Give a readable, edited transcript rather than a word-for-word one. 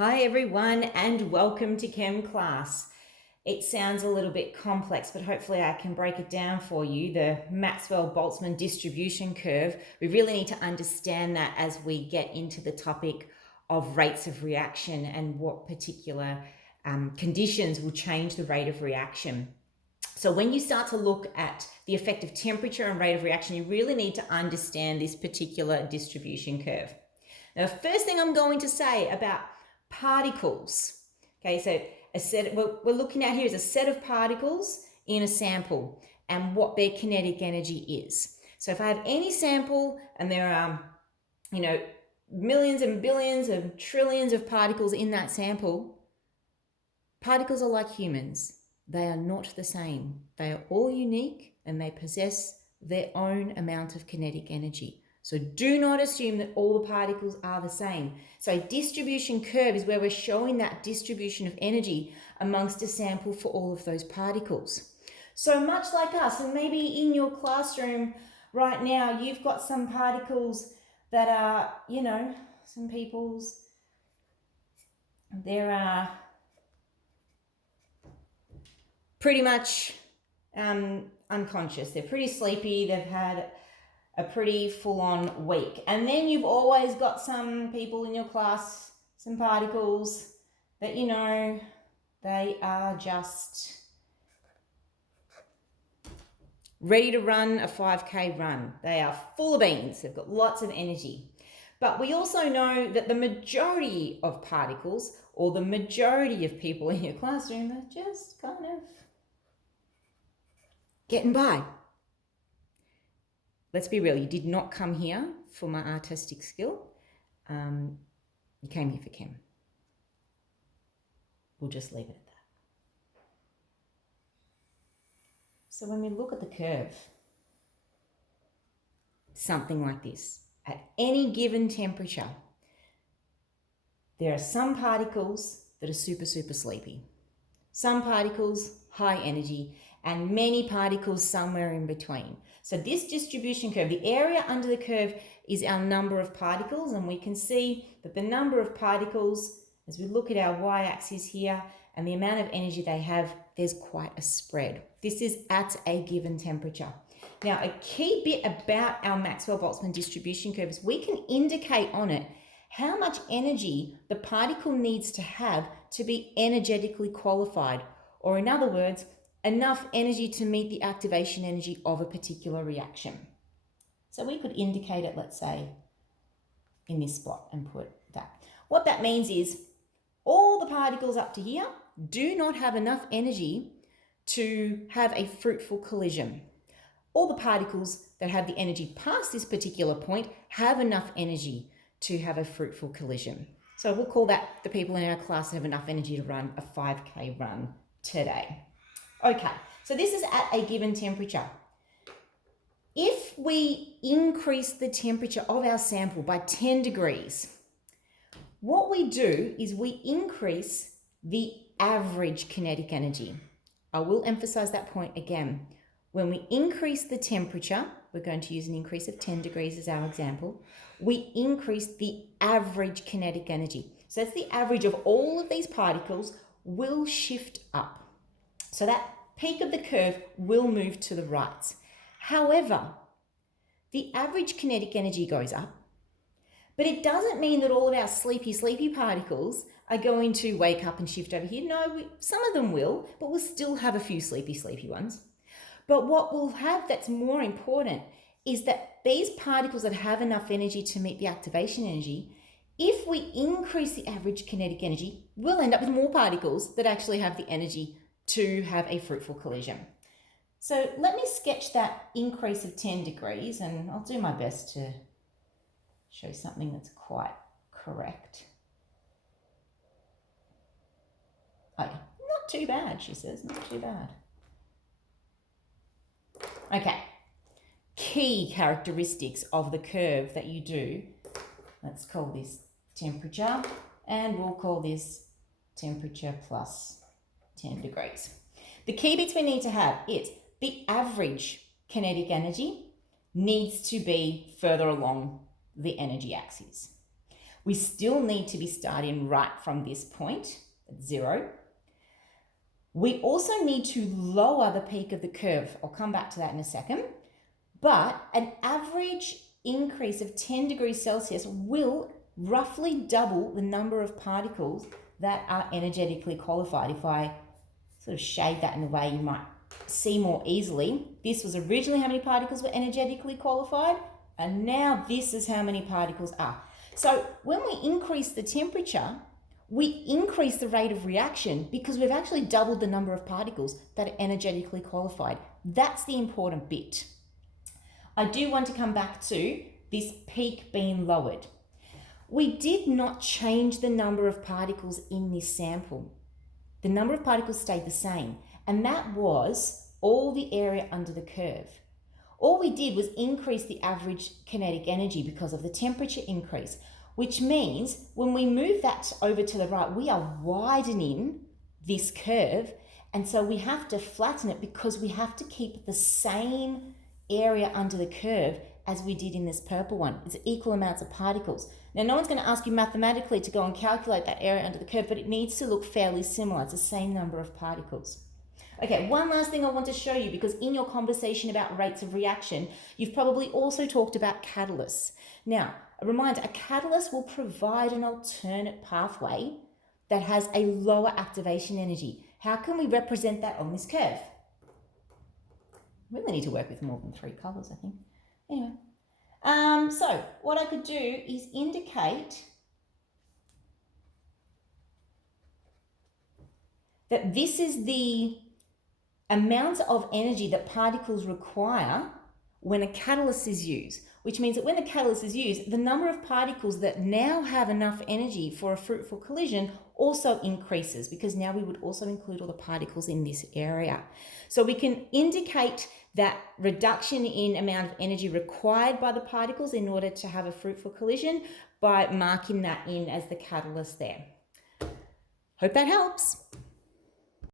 Hi everyone and welcome to Chem class. It sounds a little bit complex, but hopefully I can break it down for you. The Maxwell-Boltzmann distribution curve, we really need to understand that as we get into the topic of rates of reaction and what particular conditions will change the rate of reaction. So when you start to look at the effect of temperature and rate of reaction, you really need to understand this particular distribution curve. Now, the first thing I'm going to say about particles, okay, so what we're looking at here is a set of particles in a sample and what their kinetic energy is. So if I have any sample and there are, millions and billions and trillions of particles in that sample, particles are like humans. They are not the same. They are all unique and they possess their own amount of kinetic energy. So do not assume that all the particles are the same. So a distribution curve is where we're showing that distribution of energy amongst a sample for all of those particles. So much like us, and maybe in your classroom right now, you've got some particles that are, some people's, they're pretty much unconscious. They're pretty sleepy. They've had a pretty full-on week. And then you've always got some people in your class, some particles that, they are just ready to run a 5K run. They are full of beans. They've got lots of energy. But we also know that the majority of particles or the majority of people in your classroom are just kind of getting by. Let's be real, you did not come here for my artistic skill. You came here for chem. We'll just leave it at that. So when we look at the curve, something like this, at any given temperature, there are some particles that are super, super sleepy, some particles high energy, and many particles somewhere in between. So this distribution curve, the area under the curve is our number of particles, and we can see that the number of particles, as we look at our y-axis here, and the amount of energy they have, there's quite a spread. This is at a given temperature. Now, a key bit about our Maxwell-Boltzmann distribution curve is we can indicate on it how much energy the particle needs to have to be energetically qualified, or in other words, enough energy to meet the activation energy of a particular reaction. So we could indicate it, let's say, in this spot and put that. What that means is all the particles up to here do not have enough energy to have a fruitful collision. All the particles that have the energy past this particular point have enough energy to have a fruitful collision. So we'll call that the people in our class that have enough energy to run a 5K run today. Okay, so this is at a given temperature. If we increase the temperature of our sample by 10 degrees, what we do is we increase the average kinetic energy. I will emphasize that point again. When we increase the temperature, we're going to use an increase of 10 degrees as our example, we increase the average kinetic energy. So that's the average of all of these particles will shift up. So that peak of the curve will move to the right. However, the average kinetic energy goes up, but it doesn't mean that all of our sleepy particles are going to wake up and shift over here. No, some of them will, but we'll still have a few sleepy ones. But what we'll have that's more important is that these particles that have enough energy to meet the activation energy, if we increase the average kinetic energy, we'll end up with more particles that actually have the energy to have a fruitful collision. So let me sketch that increase of 10 degrees, and I'll do my best to show something that's quite correct. Oh, yeah. Not too bad, she says, not too bad. Okay, key characteristics of the curve that you do. Let's call this temperature, and we'll call this temperature plus 10 degrees. The key bits we need to have is the average kinetic energy needs to be further along the energy axis. We still need to be starting right from this point at 0. We also need to lower the peak of the curve. I'll come back to that in a second. But an average increase of 10 degrees Celsius will roughly double the number of particles that are energetically qualified. If I sort of shade that in a way you might see more easily, this was originally how many particles were energetically qualified, and now this is how many particles are. So when we increase the temperature, we increase the rate of reaction because we've actually doubled the number of particles that are energetically qualified. That's the important bit. I do want to come back to this peak being lowered. We did not change the number of particles in this sample. The number of particles stayed the same, and that was all the area under the curve. All we did was increase the average kinetic energy because of the temperature increase, which means when we move that over to the right, we are widening this curve, and so we have to flatten it because we have to keep the same area under the curve as we did in this purple one. It's equal amounts of particles. Now, no one's going to ask you mathematically to go and calculate that area under the curve, but it needs to look fairly similar. It's the same number of particles. Okay, one last thing I want to show you, because in your conversation about rates of reaction, you've probably also talked about catalysts. Now, a reminder, a catalyst will provide an alternate pathway that has a lower activation energy. How can we represent that on this curve? We really need to work with more than 3 colours, I think. Anyway, so what I could do is indicate that this is the amount of energy that particles require when a catalyst is used, which means that when the catalyst is used, the number of particles that now have enough energy for a fruitful collision also increases, because now we would also include all the particles in this area. So we can indicate that reduction in amount of energy required by the particles in order to have a fruitful collision by marking that in as the catalyst there. Hope that helps.